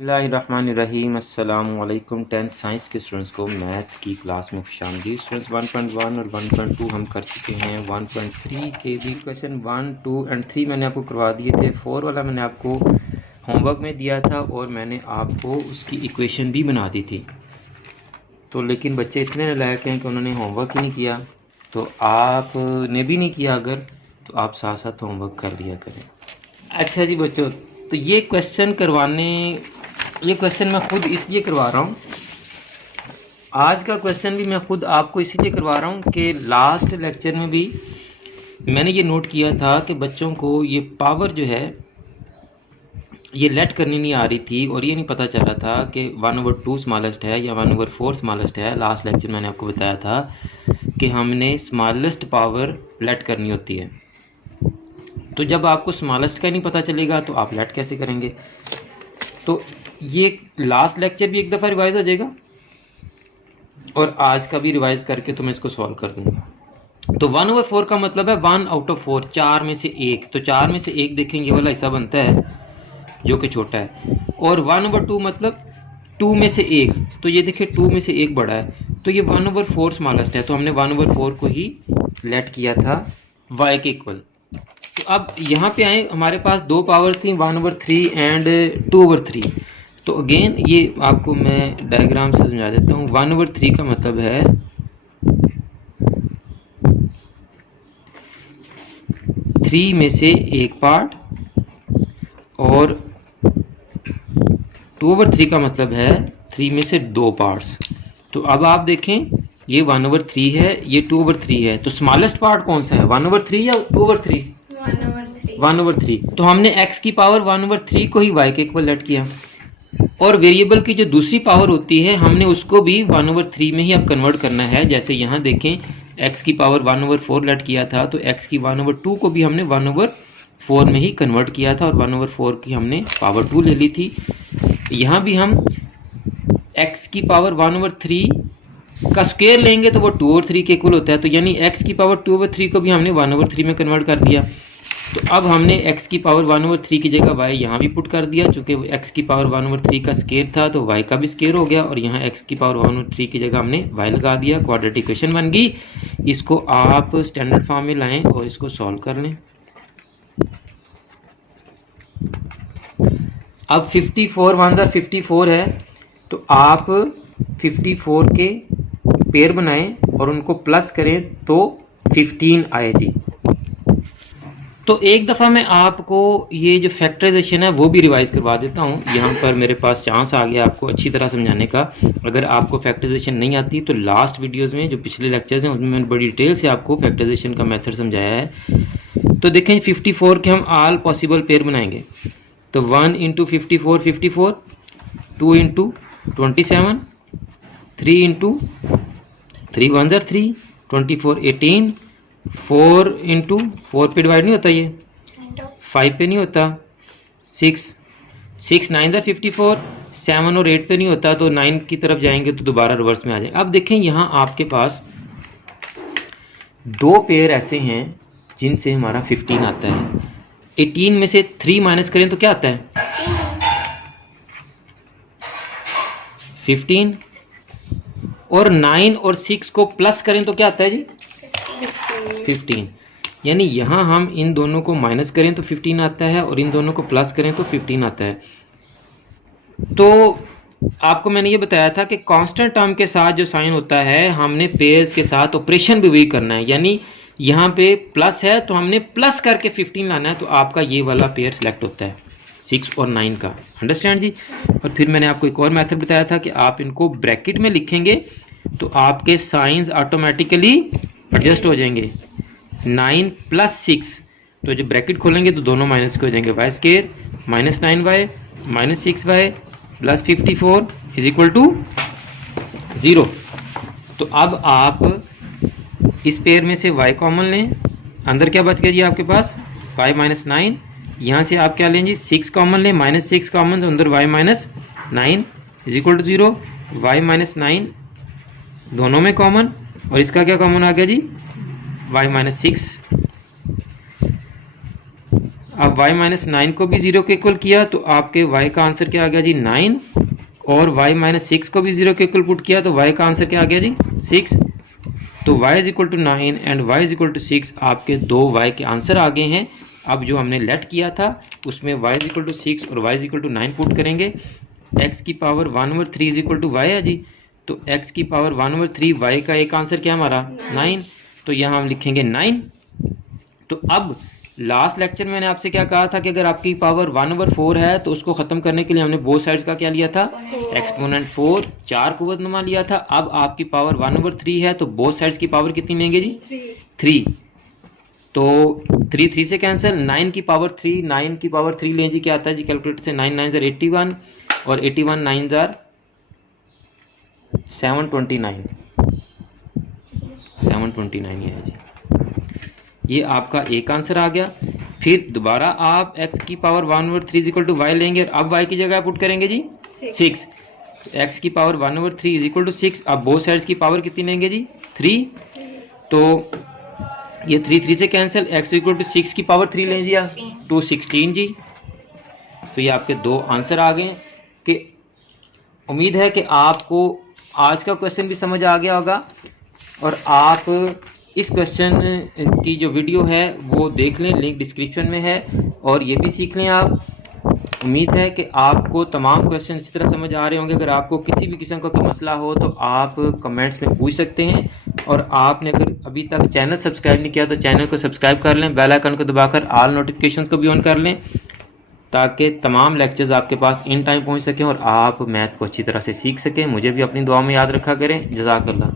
बिस्मिल्लाहिर्रहमानिर्रहीम। अस्सलामुअलैकुम। 10th science के स्टूडेंट्स को मैथ की क्लास में खुशामदीद। स्टूडेंट्स 1.1 और 1.2 हम कर चुके हैं। 1.3 के भी क्वेश्चन 1, 2 एंड 3 मैंने आपको करवा दिए थे। 4 वाला मैंने आपको होमवर्क में दिया था और मैंने आपको उसकी इक्वेशन भी बना दी थी। तो लेकिन बच्चे इतने नालायक हैं कि उन्होंने होमवर्क ही नहीं किया। तो आपने भी नहीं किया अगर, तो आप साथ साथ होमवर्क कर लिया करें। अच्छा जी बच्चों, तो ये क्वेश्चन मैं खुद इसलिए करवा रहा हूँ। आज का क्वेश्चन भी मैं खुद आपको इसलिए करवा रहा हूँ कि लास्ट लेक्चर में भी मैंने ये नोट किया था कि बच्चों को ये पावर जो है ये लेट करनी नहीं आ रही थी और ये नहीं पता चला था कि 1/2 स्मॉलेस्ट है या 1/4 स्मॉलेस्ट है। लास्ट लेक्चर मैंने आपको बताया था कि हमने स्मॉलेस्ट पावर लेट करनी होती है। तो जब आपको स्मॉलेस्ट का नहीं पता चलेगा तो आप लेट कैसे करेंगे। तो ये लास्ट लेक्चर भी एक दफ़ा रिवाइज हो जाएगा और आज का भी रिवाइज करके तो मैं इसको सॉल्व कर दूंगा। तो 1/4 का मतलब है 1/4, 4 में से 1। तो 4 में से 1 देखेंगे ये वाला हिस्सा बनता है जो कि छोटा है। और 1/2 मतलब 2 में से 1। तो ये देखिए 2 में से 1 बड़ा है, तो ये 1/4 स्मॉलेस्ट है। तो हमने 1/4 को ही लेट किया था y के इक्वल। तो अब यहाँ पे आए, हमारे पास दो पावर थी 1/3 एंड 2/3। तो अगेन ये आपको मैं डायग्राम से समझा देता हूँ। 1/3 का मतलब है 3 में से 1 पार्ट और 2/3 का मतलब है 3 में से 2 पार्ट्स। तो अब आप देखें ये 1/3 है, ये 2/3 है। तो स्मॉलेस्ट पार्ट कौन सा है, 1/3 या 2/3? 1/3। तो हमने x की पावर 1/3 को ही y के इक्वल लेट किया। और वेरिएबल की जो दूसरी पावर होती है हमने उसको भी 1/3 में ही अब कन्वर्ट करना है। जैसे यहाँ देखें x की पावर 1/4 लेट किया था, तो x की 1/2 को भी हमने 1/4 में ही कन्वर्ट किया था और 1/4 की हमने पावर 2 ले ली थी। यहाँ भी हम x की पावर 1/3 का स्क्वायर लेंगे तो वो 2/3 के इक्वल होता है। तो यानी x की पावर 2/3 को भी हमने 1/3 में कन्वर्ट कर दिया। तो अब हमने x की पावर 1/3 की जगह y यहाँ भी पुट कर दिया। चूंकि x की पावर 1/3 का स्क्वायर था तो y का भी स्क्वायर हो गया और यहाँ x की पावर 1/3 की जगह हमने y लगा दिया। क्वाड्रेटिक इक्वेशन बन गई। इसको आप स्टैंडर्ड फॉर्म में लाएं और इसको सॉल्व कर लें। अब 54 1 54 है, तो आप 54 के पेयर बनाएं और उनको प्लस करें तो 15 आएगी। तो एक दफ़ा मैं आपको ये जो फैक्टराइजेशन है वो भी रिवाइज करवा देता हूँ। यहाँ पर मेरे पास चांस आ गया आपको अच्छी तरह समझाने का। अगर आपको फैक्टराइजेशन नहीं आती तो लास्ट वीडियोस में जो पिछले लेक्चर्स हैं उसमें मैंने बड़ी डिटेल से आपको फैक्टराइजेशन का मेथड समझाया है। तो देखें 54 के हम ऑल पॉसिबल पेयर बनाएंगे। तो 1 × 54 54, 2 × 27, 3 × 3 1 3, 24 18, 4 × 4 पे डिवाइड नहीं होता, ये 5 पे नहीं होता, 6 9 54, 7 और 8 पे नहीं होता। तो 9 की तरफ जाएंगे तो दोबारा रिवर्स में आ जाए। अब देखें यहाँ आपके पास दो पेयर ऐसे हैं जिनसे हमारा 15 आता है। 18 में से 3 माइनस करें तो क्या आता है 15, और 9 और 6 को प्लस करें तो क्या आता है जी 15। यानी यहाँ हम इन दोनों को माइनस करें तो 15 आता है और इन दोनों को प्लस करें तो 15 आता है। तो आपको मैंने ये बताया था कि कांस्टेंट टर्म के साथ जो साइन होता है हमने पेयर्स के साथ ऑपरेशन भी वही करना है। यानी यहाँ पे प्लस है तो हमने प्लस करके 15 लाना है। तो आपका ये वाला पेयर सिलेक्ट होता है 6 और 9 का। अंडरस्टैंड जी। और फिर मैंने आपको एक और मेथड बताया था कि आप इनको ब्रैकेट में लिखेंगे तो आपके साइंस ऑटोमेटिकली एडजस्ट हो जाएंगे। 9 + 6, तो जब ब्रैकेट खोलेंगे तो दोनों माइनस के हो जाएंगे। Y square -9y -6y + 54 = 0। तो अब आप इस पेयर में से y कॉमन लें। अंदर क्या बच गया जी आपके पास 5 - 9। यहाँ से आप क्या लें जी 6 कॉमन लें, -6 कॉमन, तो अंदर y - 9 = 0। y - 9 दोनों में कॉमन और इसका क्या कॉमन आ गया जी y - 6। अब y माइनस 9 को भी 0 के इक्वल किया तो आपके y का आंसर क्या आ गया जी 9, और y माइनस 6 को भी 0 के इक्वल पुट किया तो y का आंसर क्या आ गया जी 6। तो y is equal to 9 and y is equal to 6, आपके दो y के आंसर आ गए हैं। अब जो हमने लेट किया था उसमें y इज इक्वल टू 6 और y is equal to 9 put करेंगे। x की power 1/3 is equal to y है जी, तो x की पावर 1/3 y का एक आंसर क्या हमारा 9, तो यहाँ हम लिखेंगे 9। तो अब लास्ट लेक्चर में मैंने आपसे क्या कहा था कि अगर आपकी पावर 1/4 है तो उसको ख़त्म करने के लिए हमने बोथ साइड्स का क्या लिया था एक्सपोनेंट 4, 4 को वजनुमा लिया था। अब आपकी पावर 1/3 है तो बोथ साइड्स की पावर कितनी लेंगे जी 3, तो 3 से कैंसिल, 9 की पावर 3, 9 की पावर 3 लें जी क्या आता है जी कैलकुलेटर से 9 9 81 और 81 9 729, 729 ये है जी, ये आपका एक आंसर आ गया। फिर दोबारा आप x की पावर 1/3 इक्वल टू y लेंगे और अब y की जगह पुट करेंगे जी 6, x की पावर 1/3 इज इक्वल टू 6। अब बोथ साइड्स की पावर कितनी लेंगे जी 3, तो ये 3 से कैंसिल, x इक्वल टू 6 की पावर 3 लें जी 216 जी। तो ये आपके दो आंसर आ गए। कि उम्मीद है कि आपको आज का क्वेश्चन भी समझ आ गया होगा और आप इस क्वेश्चन की जो वीडियो है वो देख लें, लिंक डिस्क्रिप्शन में है, और ये भी सीख लें आप। उम्मीद है कि आपको तमाम क्वेश्चन इसी तरह समझ आ रहे होंगे। अगर आपको किसी भी किस्म का कोई मसला हो तो आप कमेंट्स में पूछ सकते हैं, और आपने अगर अभी तक चैनल सब्सक्राइब नहीं किया तो चैनल को सब्सक्राइब कर लें, बेल आइकन को दबाकर ऑल नोटिफिकेशंस को भी ऑन कर लें ताकि तमाम लेक्चर्स आपके पास इन टाइम पहुंच सकें और आप मैथ को अच्छी तरह से सीख सकें। मुझे भी अपनी दुआ में याद रखा करें। जज़ाकल्लाह।